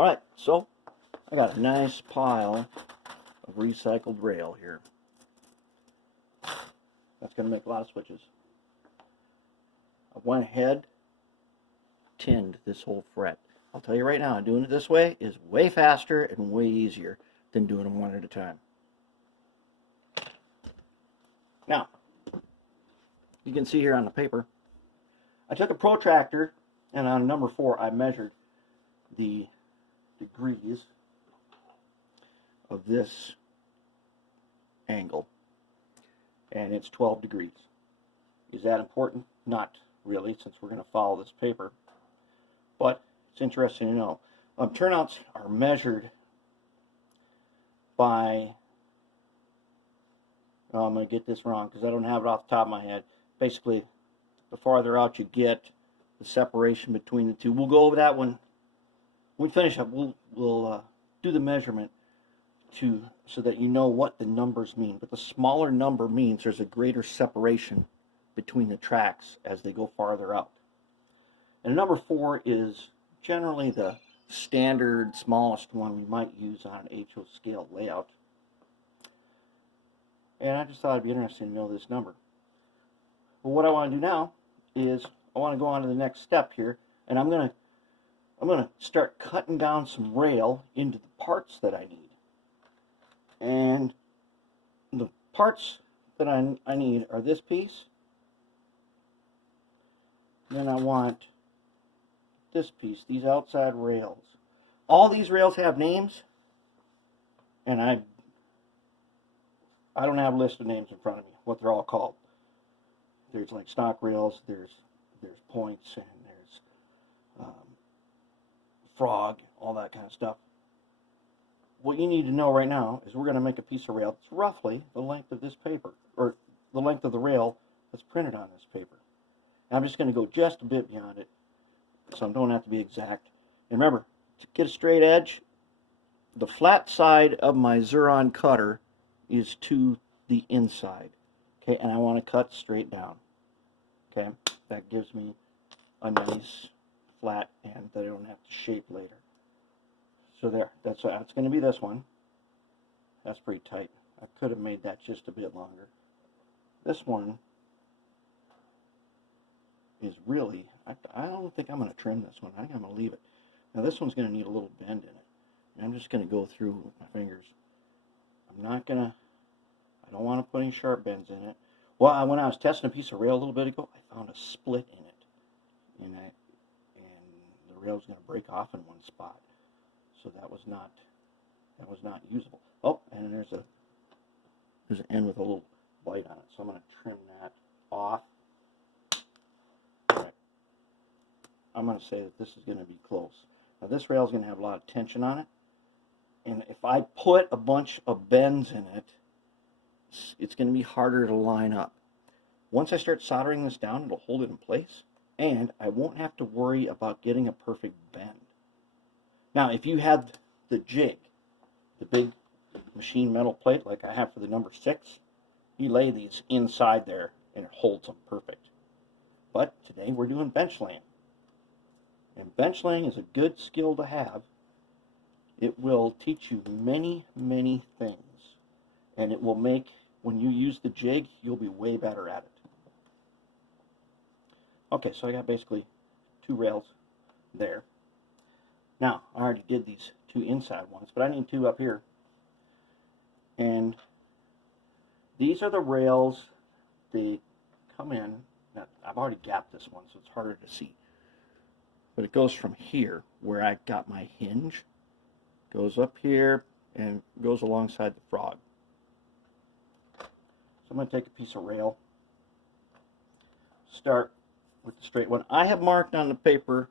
Alright, so I got a nice pile of recycled rail here. That's going to make a lot of switches. I went ahead, tinned this whole fret. I'll tell you right now, doing it this way is way faster and way easier than doing them one at a time. Now, you can see here on the paper, I took a protractor and on number 4 I measured the degrees of this angle, and it's 12 degrees. Is that important? Not really, since we're going to follow this paper, but it's interesting to know. Turnouts are measured by, I'm going to get this wrong because I don't have it off the top of my head. Basically, the farther out you get, the separation between the two. We'll go over that when we finish up. We'll do the measurement so that you know what the numbers mean. But the smaller number means there's a greater separation between the tracks as they go farther out. And number 4 is generally the standard smallest one we might use on an HO scale layout. And I just thought it'd be interesting to know this number. But what I want to do now is I want to go on to the next step here, and I'm going to start cutting down some rail into the parts that I need. And the parts that I need are this piece. Then I want this piece, these outside rails. All these rails have names, and I don't have a list of names in front of me, what they're all called. There's like stock rails, there's points, and there's frog, all that kind of stuff. What you need to know right now is we're going to make a piece of rail that's roughly the length of this paper, or the length of the rail that's printed on this paper. And I'm just going to go just a bit beyond it, so I don't have to be exact. And remember, to get a straight edge, the flat side of my Xuron cutter is to the inside. Okay, and I want to cut straight down. Okay, that gives me a nice flat end that I don't have to shape later. So there, that's going to be this one. That's pretty tight. I could have made that just a bit longer. This one is really, I don't think I'm going to trim this one. I think I'm going to leave it. Now this one's going to need a little bend in it. And I'm just going to go through with my fingers. I don't want to put any sharp bends in it. Well, when I was testing a piece of rail a little bit ago, I found a split in it. And the rail was going to break off in one spot. So that was not usable. Oh, and there's an end with a little bite on it. So I'm going to trim that off. All right. I'm going to say that this is going to be close. Now this rail is going to have a lot of tension on it. And if I put a bunch of bends in it, it's going to be harder to line up. Once I start soldering this down, it'll hold it in place, and I won't have to worry about getting a perfect bend. Now, if you had the jig, the big machine metal plate like I have for the number 6, you lay these inside there and it holds them perfect. But today we're doing bench laying. And bench laying is a good skill to have. It will teach you many, many things. And it will make, when you use the jig, you'll be way better at it. Okay, so I got basically 2 rails there. Now, I already did these 2 inside ones, but I need 2 up here. And these are the rails. They come in. Now, I've already gapped this one, so it's harder to see. But it goes from here, where I got my hinge, goes up here, and goes alongside the frog. So I'm going to take a piece of rail, start with the straight one. I have marked on the paper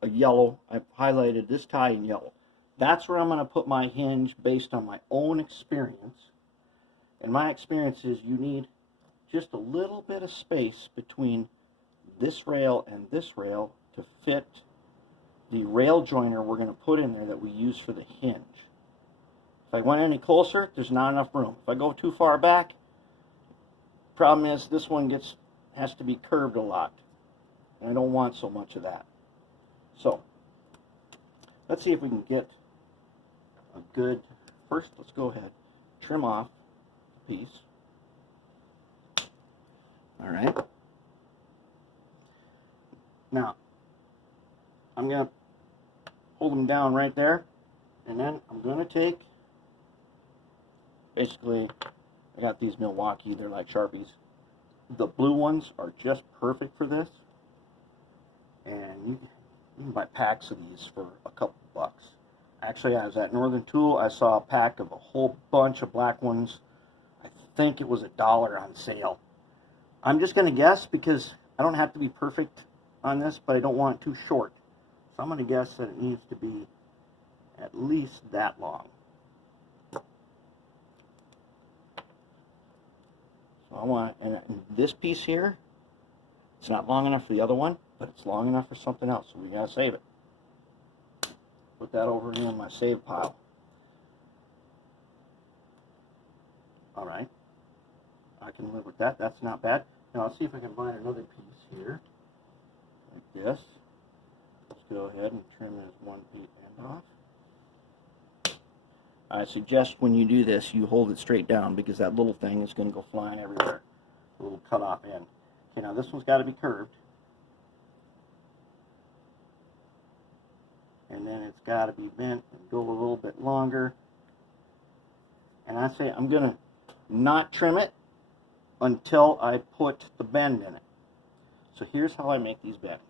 a yellow. I've highlighted this tie in yellow. That's where I'm going to put my hinge based on my own experience. And my experience is you need just a little bit of space between this rail and this rail to fit the rail joiner we're going to put in there that we use for the hinge. If I went any closer, there's not enough room. If I go too far back, problem is this one has to be curved a lot. And I don't want so much of that. So let's see if we can get a good, first let's go ahead, trim off the piece. All right. Now, I'm going to hold them down right there, and then I'm going to take, basically, I got these Milwaukee, they're like Sharpies. The blue ones are just perfect for this, and you can buy packs of these for a couple bucks. Actually, I was at Northern Tool, I saw a pack of a whole bunch of black ones. I think it was $1 on sale. I'm just going to guess, because I don't have to be perfect on this, but I don't want it too short. So I'm going to guess that it needs to be at least that long. So I want, and this piece here, it's not long enough for the other one, but it's long enough for something else, so we got to save it. Put that over in my save pile. Alright, I can live with that, that's not bad. Now let's see if I can find another piece here, like this. Let's go ahead and trim this one piece end off. I suggest when you do this, you hold it straight down, because that little thing is going to go flying everywhere. A little cut off end. Okay, now this one's got to be curved. And then it's got to be bent and go a little bit longer. And I say I'm going to not trim it until I put the bend in it. So here's how I make these bends.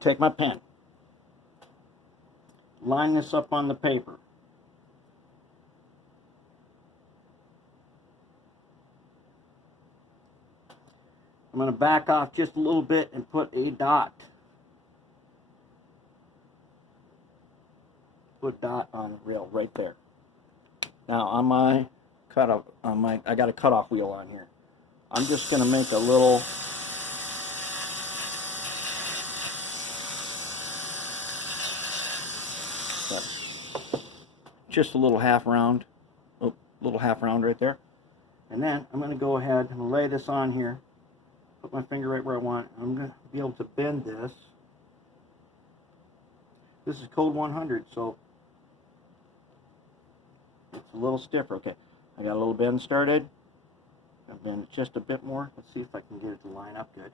Take my pen. Line this up on the paper. I'm going to back off just a little bit and put a dot. Put a dot on the rail right there. Now on my cutoff, I got a cutoff wheel on here. I'm just going to make a little just a little half round, right there. And then I'm going to go ahead and lay this on here. Put my finger right where I want. I'm going to be able to bend this. This is code 100, so it's a little stiffer. Okay, I got a little bend started. I'll bend it just a bit more. Let's see if I can get it to line up good.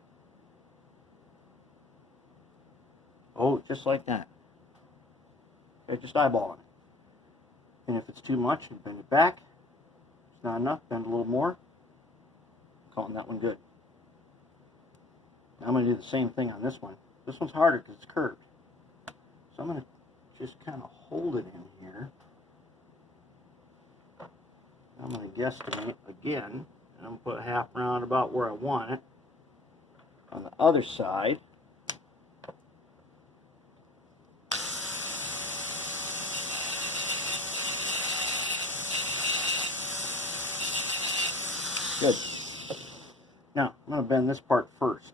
Oh, just like that. Okay, just eyeballing it. And if it's too much, bend it back. If it's not enough, bend a little more. I'm calling that one good. Now I'm going to do the same thing on this one. This one's harder because it's curved. So I'm going to just kind of hold it in here. I'm going to guesstimate again. And I'm going to put a half round about where I want it. On the other side, good. Now, I'm going to bend this part first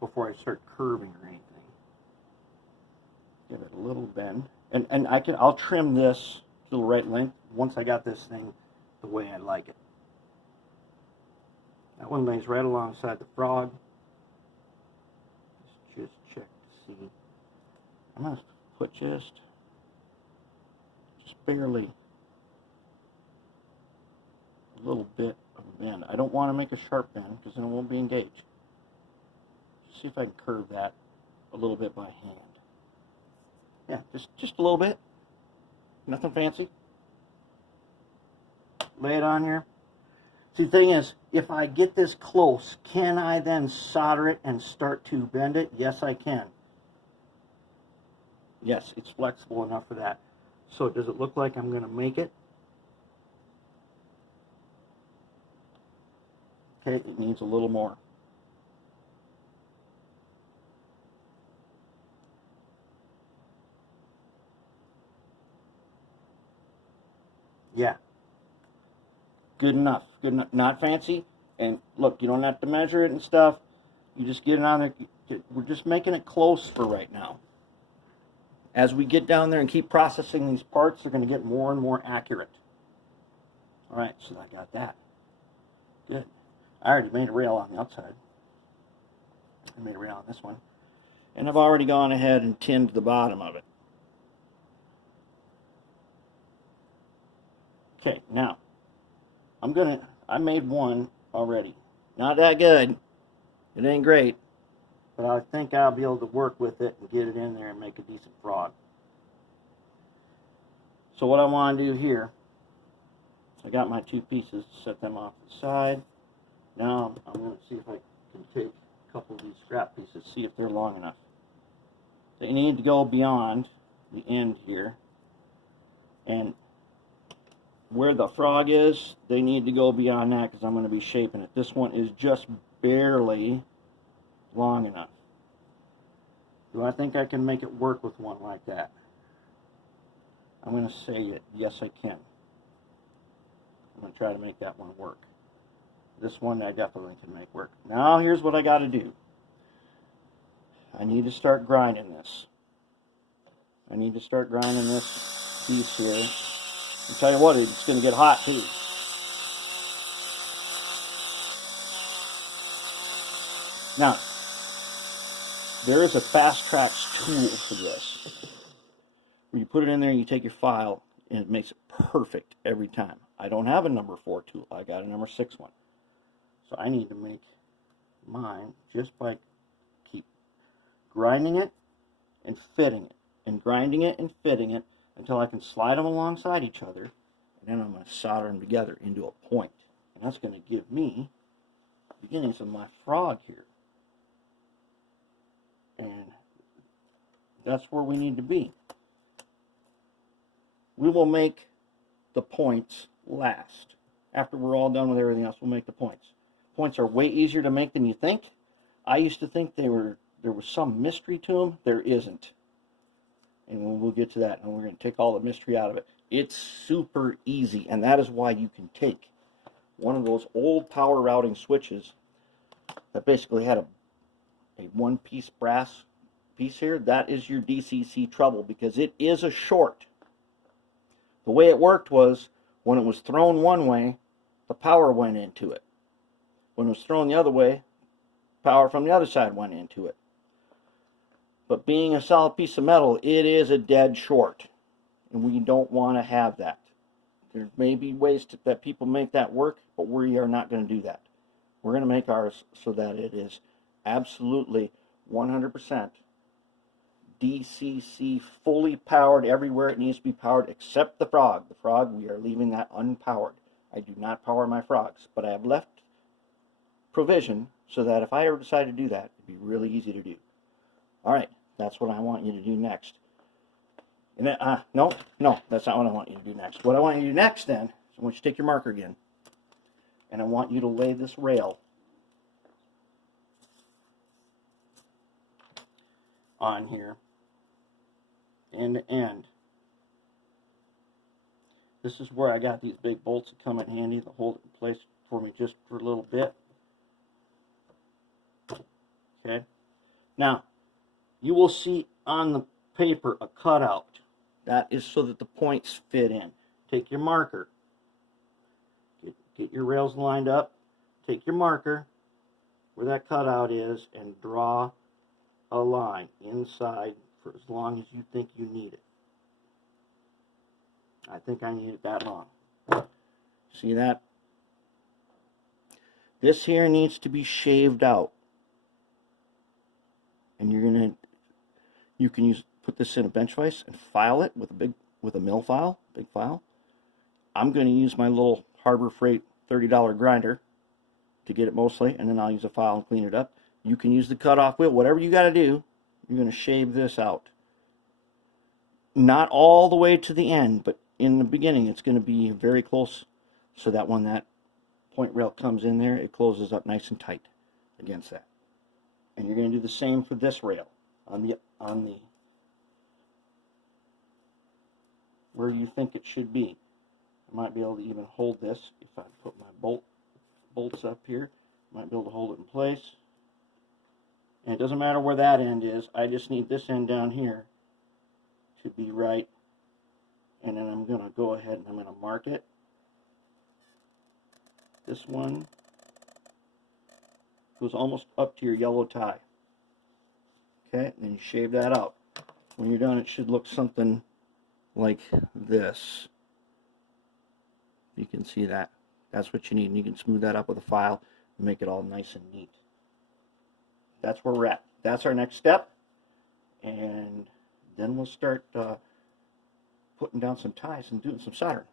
before I start curving or anything. Give it a little bend. And I'll trim this to the right length once I got this thing the way I like it. That one lays right alongside the frog. Just check to see. I'm going to put just barely a little bit of a bend. I don't want to make a sharp bend because then it won't be engaged. Just see if I can curve that a little bit by hand. Yeah, just a little bit. Nothing fancy. Lay it on here. See, the thing is, if I get this close, can I then solder it and start to bend it? Yes, I can. Yes, it's flexible enough for that. So does it look like I'm going to make it? Okay, it needs a little more. Yeah. Good enough. Good enough. Not fancy. And look, you don't have to measure it and stuff. You just get it on there. We're just making it close for right now. As we get down there and keep processing these parts, they're going to get more and more accurate. All right, so I got that. Good. I already made a rail on the outside. I made a rail on this one. And I've already gone ahead and tinned the bottom of it. Okay, now I made one already. Not that good. It ain't great. But I think I'll be able to work with it and get it in there and make a decent frog. So what I want to do here, I got my two pieces, set them off to the side. Now I'm going to see if I can take a couple of these scrap pieces, see if they're long enough. They need to go beyond the end here. And where the frog is, they need to go beyond that because I'm going to be shaping it. This one is just barely long enough. Do I think I can make it work with one like that? I'm going to say it. Yes, I can. I'm going to try to make that one work. This one I definitely can make work. Now here's what I got to do. I need to start grinding this. I need to start grinding this piece here. I'll tell you what, it's going to get hot too. Now, there is a fast track tool for this. Where you put it in there and you take your file and it makes it perfect every time. I don't have a number 4 tool. I got a number 6 one. So I need to make mine just by keep grinding it and fitting it. And grinding it and fitting it until I can slide them alongside each other. And then I'm going to solder them together into a point. And that's going to give me the beginnings of my frog here. And that's where we need to be. We will make the points last. After we're all done with everything else, we'll make the points. Points are way easier to make than you think. I used to think there was some mystery to them. There isn't. And we'll get to that, and we're going to take all the mystery out of it. It's super easy, and that is why you can take one of those old power routing switches that basically had a one-piece brass piece here. That is your DCC trouble, because it is a short. The way it worked was, when it was thrown one way, the power went into it. When it was thrown the other way, power from the other side went into it. But being a solid piece of metal, it is a dead short. And we don't want to have that. There may be ways that people make that work, but we are not going to do that. We're going to make ours so that it is absolutely 100% DCC, fully powered everywhere it needs to be powered, except the frog. The frog, we are leaving that unpowered. I do not power my frogs, but I have left provision so that if I ever decide to do that, it'd be really easy to do. All right, that's what I want you to do next. And then, no, that's not what I want you to do next. What I want you to do next, then, is I want you to take your marker again, and I want you to lay this rail on here, end to end. This is where I got these big bolts that come in handy to hold it in place for me just for a little bit. Okay. Now, you will see on the paper a cutout. That is so that the points fit in. Take your marker. Get your rails lined up. Take your marker where that cutout is and draw a line inside for as long as you think you need it. I think I need it that long. See that? This here needs to be shaved out. And you can put this in a bench vise and file it with a mill file, big file. I'm going to use my little Harbor Freight $30 grinder to get it mostly, and then I'll use a file and clean it up. You can use the cutoff wheel, whatever you got to do. You're going to shave this out. Not all the way to the end, but in the beginning it's going to be very close, so that when that point rail comes in there, it closes up nice and tight against that. And you're going to do the same for this rail on the where you think it should be. I might be able to even hold this if I put my bolts up here. I might be able to hold it in place. And it doesn't matter where that end is. I just need this end down here to be right. And then I'm going to go ahead and I'm going to mark it. This one goes almost up to your yellow tie. Okay, and then you shave that out. When you're done, it should look something like this. You can see that. That's what you need. And you can smooth that up with a file and make it all nice and neat. That's where we're at. That's our next step. And then we'll start putting down some ties and doing some soldering.